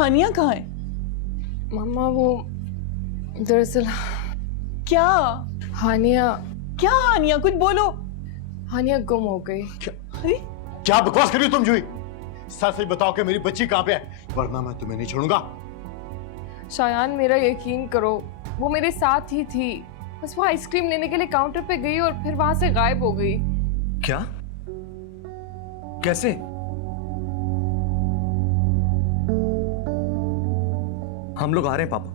हानिया कहाँ है? मम्मा वो दरअसल क्या? हानिया क्या हानिया? कुछ बोलो। हानिया गुम हो गई। अरे क्या बकवास कर रही हो तुम जूही? सच सच बताओ कि मेरी बच्ची कहाँ पे है, वरना मैं तुम्हें नहीं छोड़ूंगा। शायान मेरा यकीन करो, वो मेरे साथ ही थी। बस वो आइसक्रीम लेने के लिए काउंटर पे गई और फिर वहां से गायब हो गई। क्या? कैसे? हम लोग आ रहे हैं पापा,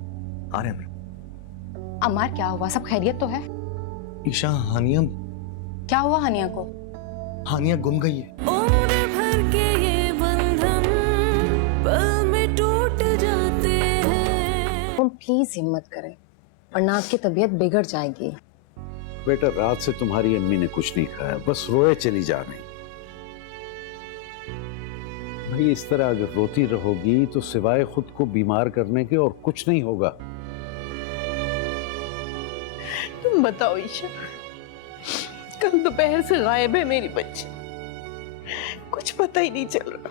आ रहे हैं। अमार क्या हुआ? सब खैरियत तो है? ईशा, हानिया क्या हुआ हानिया को? हानिया गुम गई है। उम्र भर के ये बंधन पल में टूट जाते हैं। तुम प्लीज हिम्मत करें वरना आपकी तबीयत बिगड़ जाएगी। बेटा रात से तुम्हारी अम्मी ने कुछ नहीं खाया, बस रोए चली जा रही। भाई इस तरह अगर रोती रहोगी तो सिवाय खुद को बीमार करने के और कुछ नहीं होगा। तुम बताओ ईशा, कल दोपहर से गायब है मेरी बच्ची, कुछ पता ही नहीं चल रहा।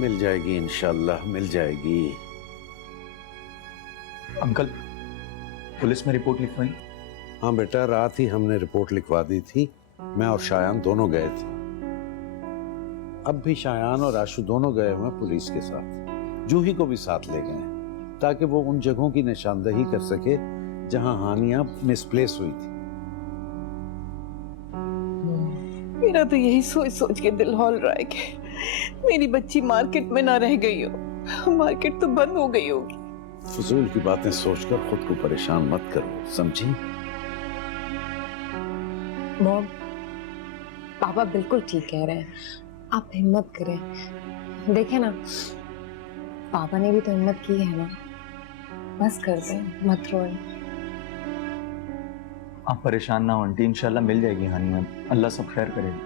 मिल जाएगी इंशाल्लाह, मिल जाएगी। अंकल, पुलिस में रिपोर्ट लिखवाई? हाँ बेटा, रात ही हमने रिपोर्ट लिखवा दी थी। मैं और शायान दोनों गए थे। अब भी शायान और आशु दोनों गए हुए पुलिस के साथ। जूही को भी साथ ले गए ताकि वो उन जगहों की निशानदही कर सके जहां हानिया मिसप्लेस हुई थी। मेरा तो यही सोच सोच के दिल हौल रहा है कि मेरी बच्ची मार्केट में ना रह गई हो। मार्केट तो बंद हो गई होगी। फजूल की बातें सोचकर खुद को परेशान मत करो, समझी? मॉम, पापा बिल्कुल ठीक कह रहे हैं, आप हिम्मत करें। देखे ना, पापा ने भी तो हिम्मत की है ना। बस कर दे, मत रोए। आप परेशान ना हो आंटी, इंशाल्लाह मिल जाएगी हानिया। अल्लाह सब खैर करेगा।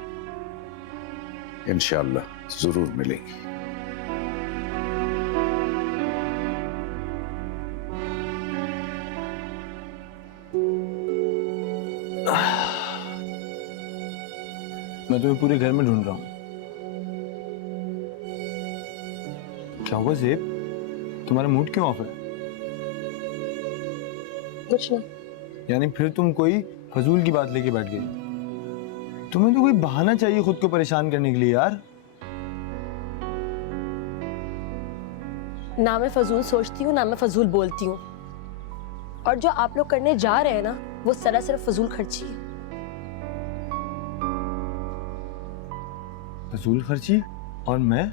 इंशाल्लाह जरूर मिलेगी। मैं तुम्हें पूरे घर में ढूंढ रहा हूँ। क्या हुआ ज़ेब? तुम्हारा मूड क्यों ऑफ है? कुछ नहीं। यानी फिर तुम कोई फजूल की बात लेके बैठ गई। तुम्हें तो कोई बहाना चाहिए खुद को परेशान करने के लिए यार। ना मैं फजूल सोचती हूँ ना मैं फजूल बोलती हूँ, और जो आप लोग करने जा रहे हैं ना वो सरासर फजूल खर्ची है। फजूल खर्ची? और मैं?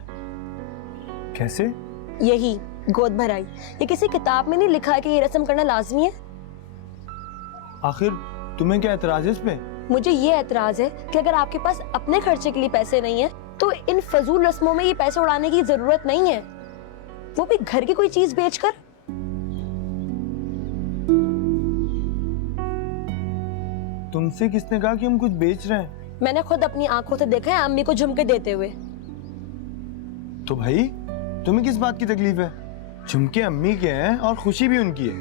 कैसे? यही गोद भराई। ये किसी किताब में नहीं लिखा है कि ये रस्म करना लाजमी है। आखिर तुम्हें क्या एतराज है इस पे? मुझे ये एतराज है कि अगर आपके पास अपने खर्चे के लिए पैसे नहीं है तो इन फजूल रस्मों में ये पैसे उड़ाने की जरूरत नहीं है, वो भी घर की कोई चीज बेचकर। तुमसे किसने कहा कि हम कुछ बेच रहे हैं? मैंने खुद अपनी आंखों से देखा है अम्मी को झुमके देते हुए। तो भाई तुम्हें किस बात की तकलीफ है? झुमके अम्मी के हैं और खुशी भी उनकी है,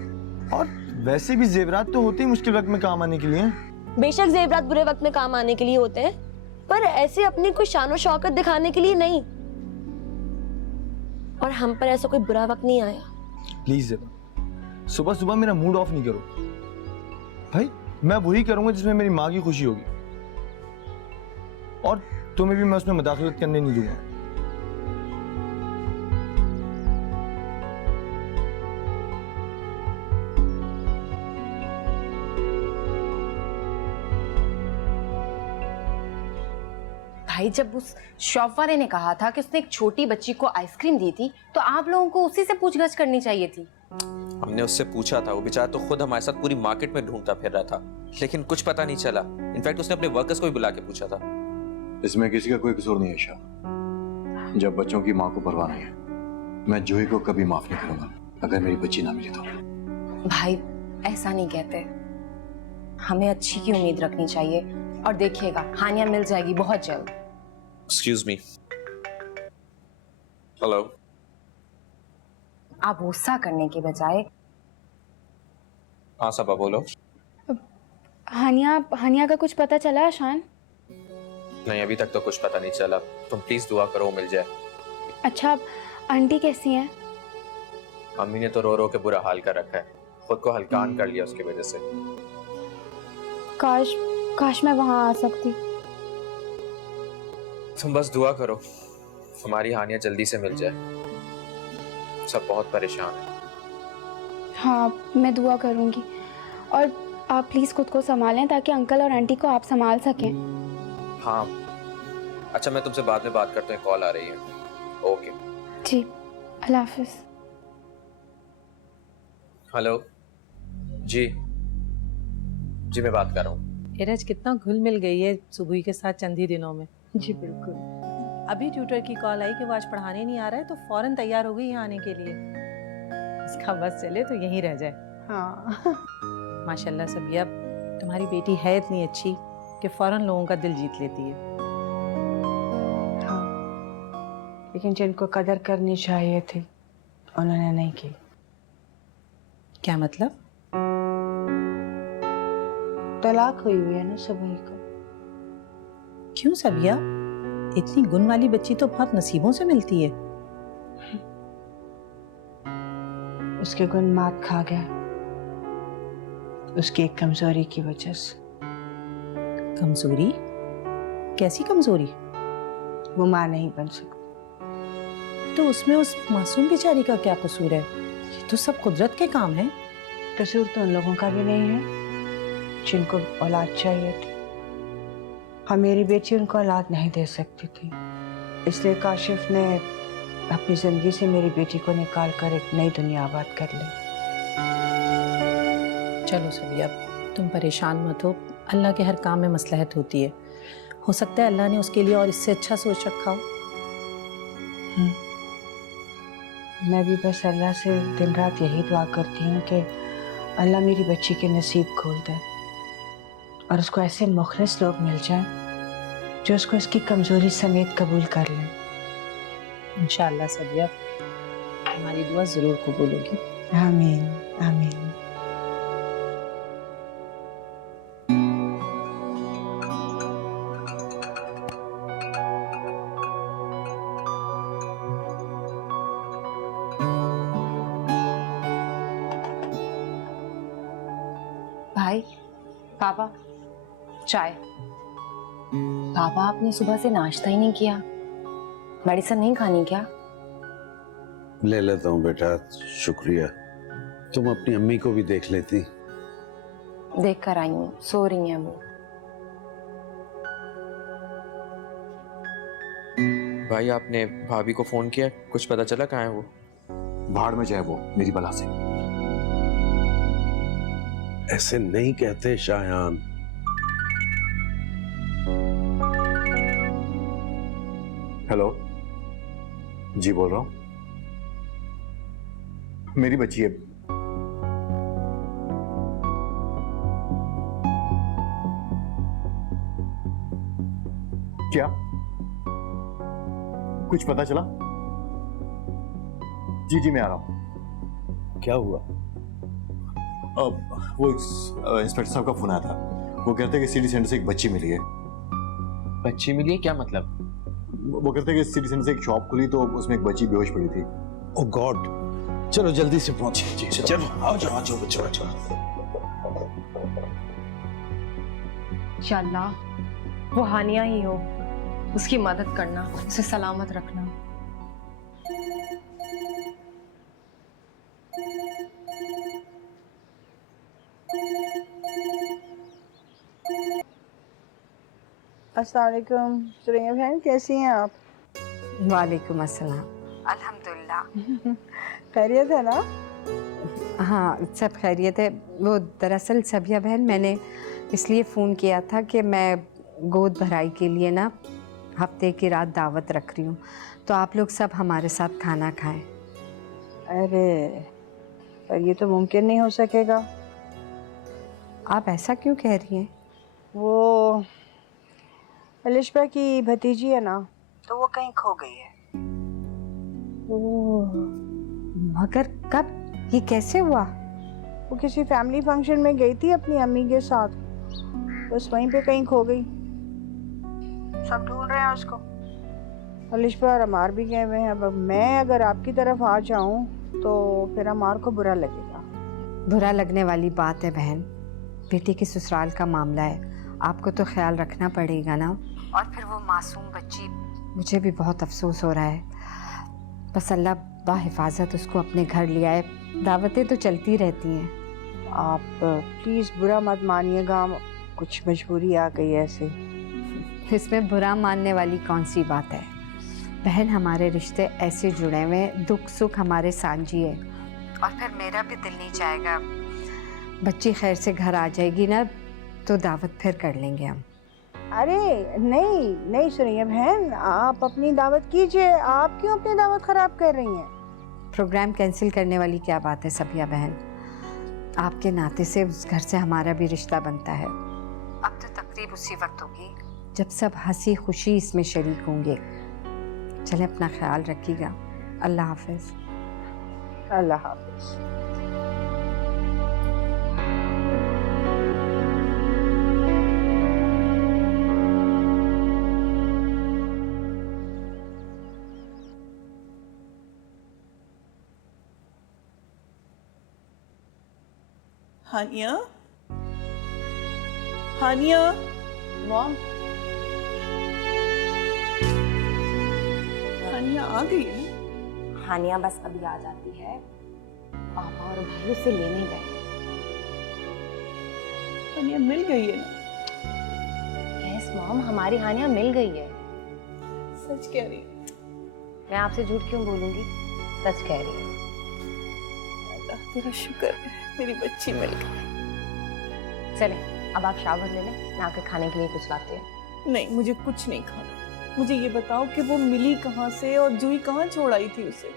और वैसे भी जेवरात तो होते ही मुश्किल वक्त में काम आने के लिए हैं। बेशक जेवरात बुरे वक्त में काम आने के लिए होते हैं, पर ऐसे अपनी कोई शान और शौकत दिखाने के लिए नहीं। और हम पर ऐसा कोई बुरा वक्त नहीं आया। प्लीज जेबा, सुबह सुबह मेरा मूड ऑफ नहीं करो भाई। मैं वही करूंगा जिसमें मेरी माँ की खुशी होगी, और तुम्हें भी मैं उसमें मुदाखलत करने नहीं दूंगा। भाई जब उस शॉप वाले ने कहा था कि उसने एक छोटी बच्ची को आइसक्रीम दी थी तो आप लोगों को उसी से पूछगछ करनी चाहिए थी। हमने उससे पूछा था, वो बेचारा तो खुद हमारे साथ पूरी मार्केट में ढूंढता फिर रहा था, लेकिन कुछ पता नहीं चला। इनफैक्ट उसने अपने वर्कर्स को भी बुला के पूछा था। इसमें किसी का कोई कसूर नहीं है ईशा। जब बच्चों की माँ को परवाह नहीं है, मैं जूही को कभी माफ नहीं करूंगा अगर मेरी बच्ची ना मिली तो। भाई ऐसा नहीं कहते, हमें अच्छी की उम्मीद रखनी चाहिए। और देखिएगा हानिया मिल जाएगी बहुत जल्द। Excuse me. हेलो। आप गुस्सा करने के बजाय। हाँ सबा बोलो। हानिया का कुछ पता चला शान? नहीं, अभी तक तो कुछ पता नहीं चला। तुम प्लीज दुआ करो मिल जाए। अच्छा, आंटी कैसी हैं? अम्मी ने तो रो रो के बुरा हाल कर रखा है, खुद को हल्कान कर लिया उसकी वजह से। काश मैं वहां आ सकती। तुम बस दुआ करो हमारी हानिया जल्दी से मिल जाए, सब बहुत परेशान है। हाँ, मैं दुआ करूंगी। और आप प्लीज खुद को संभालें ताकि अंकल और आंटी को आप संभाल सकें। हाँ अच्छा, मैं तुमसे बाद में बात करता हूँ, कॉल आ रही है। ओके जी, अल्लाह हाफिज। हेलो जी मैं बात कर रहा हूँ। एरज कितना घुल मिल गई है सुबह के साथ चंद ही दिनों में। जी बिल्कुल। अभी ट्यूटर की कॉल आई कि वो आज पढ़ाने नहीं आ रहा है तो फौरन तैयार हो गई यहाँ आने के लिए। इसका बस चले तो यहीं रह जाए। हाँ माशाल्लाह सबिया, तुम्हारी बेटी है इतनी अच्छी कि फौरन लोगों का दिल जीत लेती है। हाँ, लेकिन जिनको कदर करनी चाहिए थी उन्होंने नहीं की। क्या मतलब? तलाक हुई है ना सभी को। क्यों सबिया? इतनी गुण वाली बच्ची तो बहुत नसीबों से मिलती है। उसके गुण मात खा गया, उसकी एक कमजोरी की वजह से। कमजोरी? कैसी कमजोरी? वो माँ नहीं बन सकती। तो उसमें उस मासूम बेचारी का क्या कसूर है? ये तो सब कुदरत के काम है। कसूर तो उन लोगों का भी नहीं है जिनको औलाद चाहिए थी। हाँ, मेरी बेटी उनको औलाद नहीं दे सकती थी, इसलिए काशिफ ने अपनी जिंदगी से मेरी बेटी को निकाल कर एक नई दुनिया आबाद कर ली। चलो सबिया, तुम परेशान मत हो, अल्लाह के हर काम में मसलहत होती है। हो सकता है अल्लाह ने उसके लिए और इससे अच्छा सोच रखा हो। मैं भी बस अल्लाह से दिन रात यही दुआ करती हूँ कि अल्लाह मेरी बच्ची के नसीब खोल दे और उसको ऐसे मुखलिस लोग मिल जाएं जो उसको इसकी कमजोरी समेत कबूल कर लें। इंशाअल्लाह सबिया, हमारी दुआ जरूर कबूल होगी। आमीन आमीन। भाई, पापा, चाय। पापा, आपने सुबह से नाश्ता ही नहीं किया। मेडिसिन नहीं खानी क्या? ले लेता हूँ बेटा, शुक्रिया। तुम अपनी अम्मी को भी देख लेती। देख कर आई हूँ, सो रही हैं वो। भाई आपने भाभी को फोन किया, कुछ पता चला कहाँ है वो? भाड़ में जाए वो मेरी बला से। ऐसे नहीं कहते शायान। हेलो जी, बोल रहा हूँ। मेरी बच्ची है। क्या कुछ पता चला? जी मैं आ रहा हूं। क्या हुआ? वो इंस्पेक्टर साहब का फोन आया था, वो कहते हैं कि सिटी सेंटर से एक बच्ची मिली है। बच्ची मिली है? क्या मतलब? वो कहते हैं कि सिटी सेंटर से एक शॉप खुली तो उसमें एक बच्ची बेहोश पड़ी थी। ओ गॉड, चलो जल्दी से पहुंचे। जी चलो, आओ जाओ बच्चों। इंशाअल्लाह वो हानिया ही हो, उसकी मदद करना, उसे सलामत रखना। अस्सलाम वालेकुम सुरैया बहन, कैसी हैं आप? वालेकुम अस्सलाम। अल्हम्दुलिल्लाह। खैरियत है ना? हाँ, सब खैरियत है। वो दरअसल सबिया बहन, मैंने इसलिए फ़ोन किया था कि मैं गोद भराई के लिए ना हफ्ते की रात दावत रख रही हूँ, तो आप लोग सब हमारे साथ खाना खाएं। अरे पर ये तो मुमकिन नहीं हो सकेगा। आप ऐसा क्यों कह रही हैं? वो अलिशबा की भतीजी है ना, तो वो कहीं खो गई है। ओह, मगर कब? ये कैसे हुआ? वो किसी फैमिली फंक्शन में गई थी अपनी अम्मी के साथ, बस वहीं पे कहीं खो गई। सब ढूंढ रहे हैं उसको। अलिशबा और अमार भी गए हुए हैं। अब मैं अगर आपकी तरफ आ जाऊं तो फिर अमार को बुरा लगेगा। बुरा लगने वाली बात है बहन, बेटी के ससुराल का मामला है, आपको तो ख्याल रखना पड़ेगा ना। और फिर वो मासूम बच्ची, मुझे भी बहुत अफसोस हो रहा है। बस अल्लाह बाहिफाजत उसको अपने घर ले आए। दावतें तो चलती रहती हैं। आप प्लीज़ बुरा मत मानिएगा, कुछ मजबूरी आ गई ऐसे। इसमें बुरा मानने वाली कौन सी बात है बहन, हमारे रिश्ते ऐसे जुड़े हुए हैं, दुख सुख हमारे सांझी है। और फिर मेरा भी दिल नहीं चाहेगा, बच्ची खैर से घर आ जाएगी ना तो दावत फिर कर लेंगे हम। अरे नहीं नहीं सुनिए बहन, आप अपनी दावत कीजिए। आप क्यों अपनी दावत खराब कर रही हैं? प्रोग्राम कैंसिल करने वाली क्या बात है सबिया बहन, आपके नाते से उस घर से हमारा भी रिश्ता बनता है। अब तो तकरीब उसी वक्त होगी जब सब हंसी खुशी इसमें शरीक होंगे। चले अपना ख्याल रखिएगा। अल्लाह हाफिज। अल्लाह हाफिज। हानिया, हानिया, मॉम, हानिया आ गई है? हानिया बस अभी आ जाती है। पापा और भाई उसे लेने गए। हानिया मिल गई है ना? यस मॉम, हमारी हानिया मिल गई है। सच कह रही? मैं आपसे झूठ क्यों बोलूंगी, सच कह रही हूँ। अल्लाह तेरा शुक्र है, मेरी बच्ची मिल गई। चले अब आप शावर ले लें, मैं आके खाने के लिए कुछ लाती हूँ। नहीं, मुझे कुछ नहीं खाना। मुझे ये बताओ कि वो मिली कहाँ से और जूही कहाँ छोड़ आई थी उसे?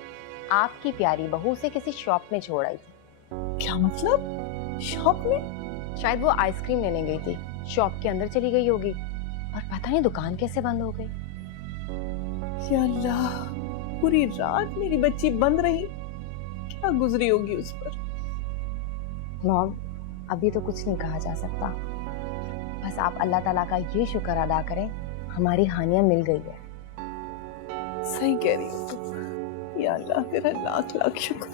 आपकी प्यारी बहू से किसी शॉप में छोड़ आई थी। क्या मतलब? शॉप में? शायद वो आइसक्रीम लेने गई थी, शॉप के अंदर चली गई होगी और पता नहीं दुकान कैसे बंद हो गई। या अल्लाह, पूरी रात मेरी बच्ची बंद रही, क्या गुजरी होगी उस पर? मॉम, अभी तो कुछ नहीं कहा जा सकता, बस आप अल्लाह ताला का ये शुक्र अदा करें, हमारी हानिया मिल गई है। सही कह रही हो तुम। या अल्लाह तेरा लाख लाख शुक्र।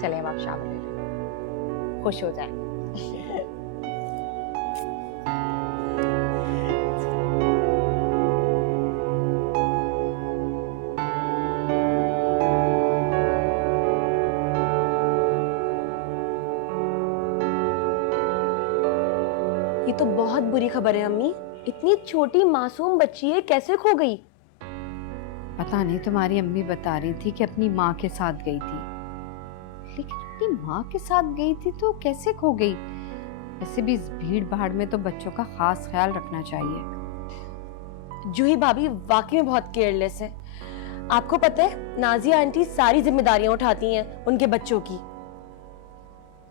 चले अब आप शावर ले लें, खुश हो जाए। ये तो बहुत बुरी खबर है अम्मी, इतनी छोटी मासूम बच्ची है, कैसे खो गई? पता नहीं, तुम्हारी अम्मी बता रही थी कि अपनी माँ के साथ गई थी, लेकिन अपनी माँ के साथ गई थी तो कैसे खो गई? वैसे भी इस भीड़ भाड़ में तो बच्चों का खास ख्याल रखना चाहिए। जूही भाभी वाकई में बहुत केयरलेस है। आपको पता है नाजिया आंटी सारी जिम्मेदारियां उठाती हैं उनके बच्चों की।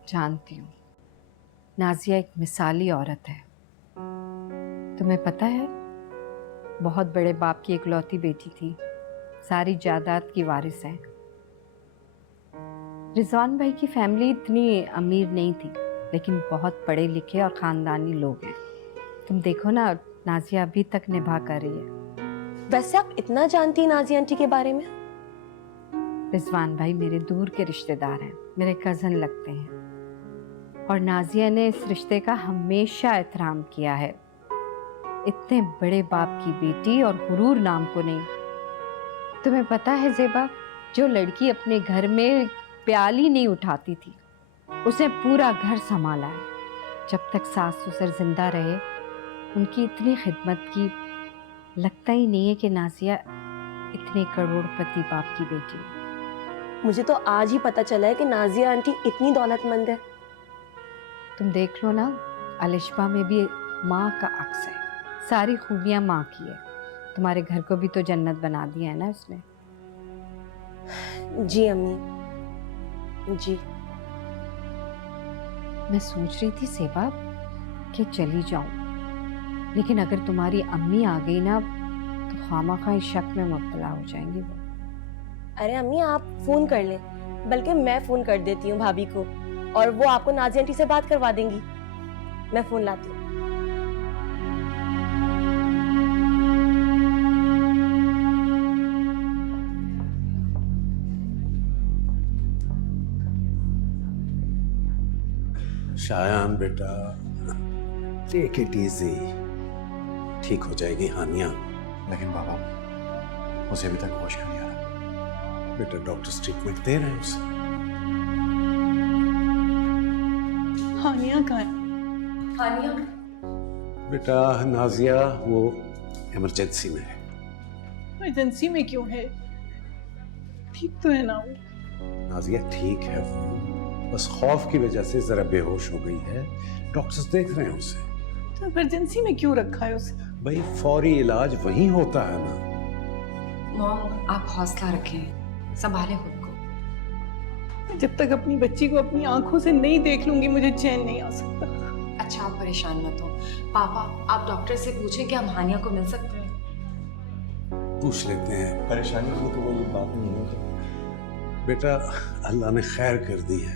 जानती हूँ, नाजिया एक मिसाली औरत है। तुम्हें पता है, बहुत बड़े बाप की इकलौती बेटी थी, सारी जायदाद की वारिस है। रिजवान भाई की फैमिली इतनी अमीर नहीं थी, लेकिन बहुत पढ़े लिखे और खानदानी लोग हैं। तुम देखो ना, नाजिया अभी तक निभा कर रही है। वैसे आप इतना जानती हैं नाजिया आंटी के बारे में? रिजवान भाई मेरे दूर के रिश्तेदार हैं, मेरे कज़न लगते हैं, और नाजिया ने इस रिश्ते का हमेशा एहतराम किया है। इतने बड़े बाप की बेटी और गुरूर नाम को नहीं। तुम्हें पता है ज़ेबा, जो लड़की अपने घर में प्याली नहीं उठाती थी, उसने पूरा घर संभाला है। जब तक सास ससुर जिंदा रहे, उनकी इतनी खिदमत की। लगता ही नहीं है कि नाजिया इतने करोड़पति बाप की बेटी है। मुझे तो आज ही पता चला है कि नाजिया आंटी इतनी दौलतमंद है। तुम देख लो ना, अलिशबा में भी माँ का अक्स है, सारी खूबियाँ माँ की है। तुम्हारे घर को भी तो जन्नत बना दिया है ना उसने। जी अम्मी, जी। मैं सोच रही थी सेबा कि चली जाऊं, लेकिन अगर तुम्हारी अम्मी आ गई ना तो खामखा इस शक में मुब्तला हो जाएंगी वो। अरे अम्मी, आप फोन कर लें, बल्कि मैं फोन कर देती हूँ भाभी को और वो आपको नाजिया आंटी से बात करवा देंगी। मैं फोन लाती हूँ। शायान बेटा, टेक इट इजी, ठीक हो जाएगी हानिया। लेकिन बाबा, उसे अभी तक होश नहीं आ रहा। बेटा डॉक्टर्स ट्रीटमेंट दे रहे हैं उसे। हानिया कहाँ है? हानिया बेटा नाजिया वो इमरजेंसी में है। एजेंसी में क्यों है? ठीक तो है ना वो? नाजिया ठीक है वो, बस खौफ की वजह से जरा बेहोश हो गई है। डॉक्टर्स देख रहे हैं उसे। तो इमरजेंसी में क्यों रखा है उसे? भाई फौरी इलाज वहीं होता है ना। मॉम आप हौसला रखें, संभालें खुद को। जब तक अपनी बच्ची को अपनी आंखों से नहीं देख लूंगी मुझे चैन नहीं आ सकता। अच्छा आप परेशान मत हो। पापा आप डॉक्टर से पूछें कि हम हानिया को मिल सकते हैं। पूछ लेते हैं। परेशानी की तो कोई बात नहीं है बेटा अल्लाह ने खैर कर दी है,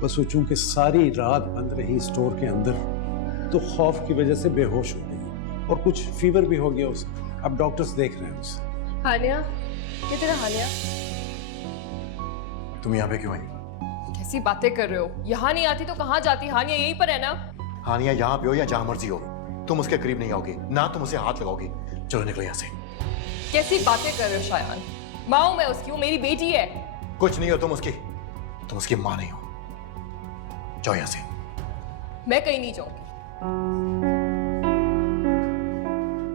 बस वो चूंकि सारी रात बंद रही स्टोर के अंदर तो खौफ की वजह से बेहोश हो गई और कुछ फीवर भी हो गया उसे। अब डॉक्टर्स देख रहे हैं उसे। हानिया, ये तेरा हानिया? तुम यहाँ पे क्यों आई? कैसी बातें कर रहे हो? यहाँ नहीं आती तो कहाँ जाती? हानिया यहीं पर है ना? हानिया यहाँ पे हो या जहाँ मर्जी हो, तुम उसके करीब नहीं आओगे, ना तुम उसे हाथ लगाओगे। चलो निकलो यहाँ से। कैसी बातें कर रहे हो शायान? माँ हूं मैं उसकी, वो मेरी बेटी है। कुछ नहीं हो तुम उसकी माँ नहीं हो। जाओ यहाँ से। मैं कहीं नहीं जाऊंगी।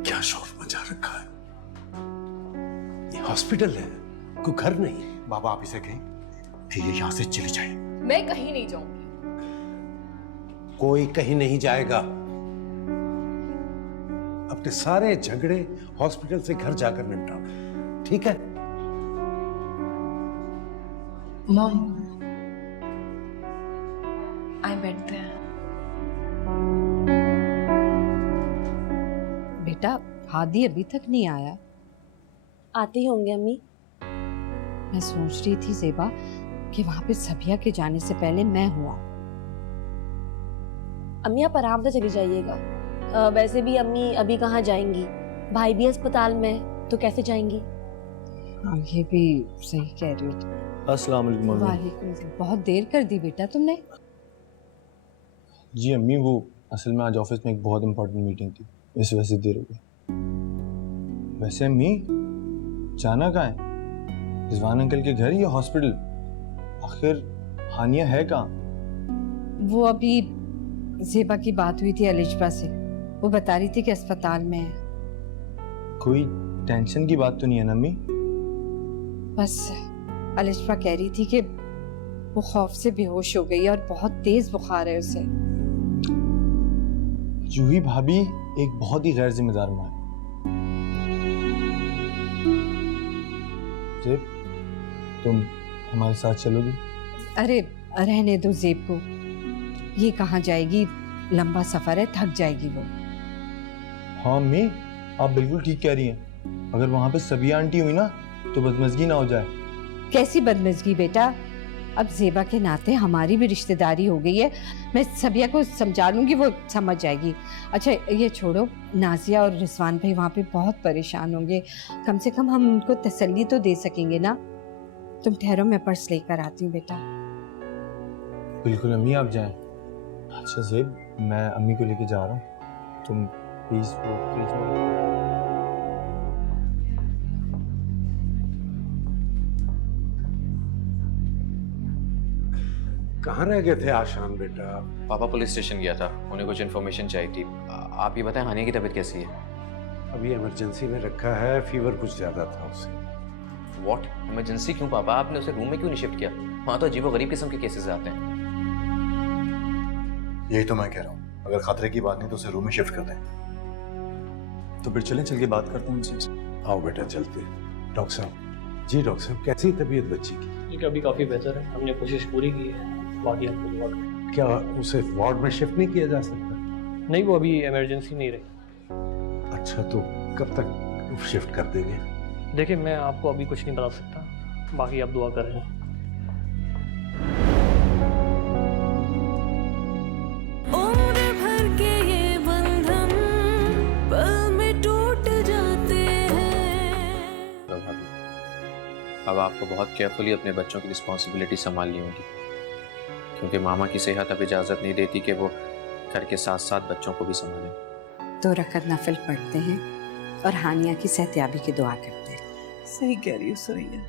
क्या शोर मचा रखा है? ये हॉस्पिटल है, कोई घर नहीं। बाबा आप इसे कहें कि ये यहाँ से चली जाए। मैं कहीं नहीं जाऊंगी। कोई कहीं नहीं जाएगा। अपने सारे झगड़े हॉस्पिटल से घर जाकर निपटाओ, ठीक है? मॉम आए बैठते हैं। बेटा हादी अभी तक नहीं आया। आते ही होंगे अम्मी। मैं सोच रही थी ज़ेबा कि वहां पे सबिया के जाने से पहले मैं हुआ। अम्मी आप आराम से चली जाइएगा। वैसे भी अम्मी अभी कहाँ जाएंगी? भाई भी अस्पताल में है, तो कैसे जाएंगी? हाँ ये भी सही कह रही हो। अस्सलाम वालेकुम मम्मी। वालेकुम सलाम। बहुत देर कर दी बेटा तुमने। जी अम्मी वो असल में आज ऑफिस में एक बहुत इंपॉर्टेंट मीटिंग थी, इस वजह से देर हो गई। वैसे अम्मी जाना कहाँ है? रिजवान अंकल के घर या हॉस्पिटल? आखिर हानिया है कहाँ? वो अभी ज़ेबा की बात हुई थी अलिशबा से, वो बता रही थी कि अस्पताल में है। कोई टेंशन की बात तो नहीं है ना अम्मी? बस अलिशबा कह रही थी कि वो खौफ से बेहोश हो गई और बहुत तेज बुखार है उसे। जूही भाभी एक बहुत ही गैर जिम्मेदार माँ है। ज़ेब, तुम हमारे साथ चलोगी? अरे रहने दो ज़ेब को, ये कहाँ जाएगी, लंबा सफर है, थक जाएगी वो। हाँ अम्मी आप बिल्कुल ठीक कह रही हैं। अगर वहां पे सबिया आंटी हुई ना तो बदमजगी ना हो जाए। कैसी बदमजगी बेटा, अब ज़ेबा के नाते हमारी भी रिश्तेदारी हो गई है। मैं सबिया को समझा लूंगी, वो समझ जाएगी। अच्छा ये छोड़ो, नाजिया और रिजवान भाई वहाँ पे बहुत परेशान होंगे, कम से कम हम उनको तसल्ली तो दे सकेंगे ना। तुम ठहरो, मैं पर्स लेकर आती हूँ बेटा। बिल्कुल अम्मी आप जाएं। अच्छा ज़ेब मैं अम्मी को लेके जा रहा हूँ, तुम प्लीज वो फ्रिज में। कहाँ रह गए थे आशान बेटा? पापा पुलिस स्टेशन गया था, उन्हें कुछ इन्फॉर्मेशन चाहिए थी। आप ये बताएं हानिया की तबीयत कैसी है? अभी इमरजेंसी में रखा है, फीवर कुछ ज्यादा था उसे। व्हाट इमरजेंसी क्यों पापा? आपने उसे रूम में क्यों नहीं शिफ्ट किया? वहाँ तो अजीबो-गरीब किस्म के केसेस आते हैं। यही तो मैं कह रहा हूँ, अगर खतरे की बात नहीं तो उसे रूम में शिफ्ट कर दें। तो फिर चलें, चल के बात करते हैं उनसे। आओ बेटा चलते। डॉक्टर साहब। जी डॉक्टर साहब, कैसी तबीयत बच्ची की? अभी काफ़ी बेहतर है, हमने कोशिश पूरी की है, बाकी आपको दुआ करें। क्या उसे वार्ड में शिफ्ट नहीं किया जा सकता? नहीं वो अभी इमरजेंसी नहीं रही। अच्छा तो कब तक शिफ्ट कर देंगे? देखिए मैं आपको अभी कुछ नहीं बता सकता, बाकी आप दुआ करें। उम्र भर के ये बंधन पल में टूट जाते हैं। अब आपको बहुत केयरफुली अपने बच्चों की रिस्पॉन्सिबिलिटी संभालनी होगी, क्योंकि मामा की सेहत अब इजाज़त नहीं देती कि वो घर के साथ साथ बच्चों को भी संभालें। 2 रकत नफिल पढ़ते हैं और हानिया की सेहतयाबी की दुआ करते हैं। सही कह रही हो सुरैया,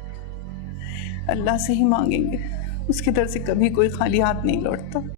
अल्लाह से ही मांगेंगे, उसके दर से कभी कोई खाली हाथ नहीं लौटता।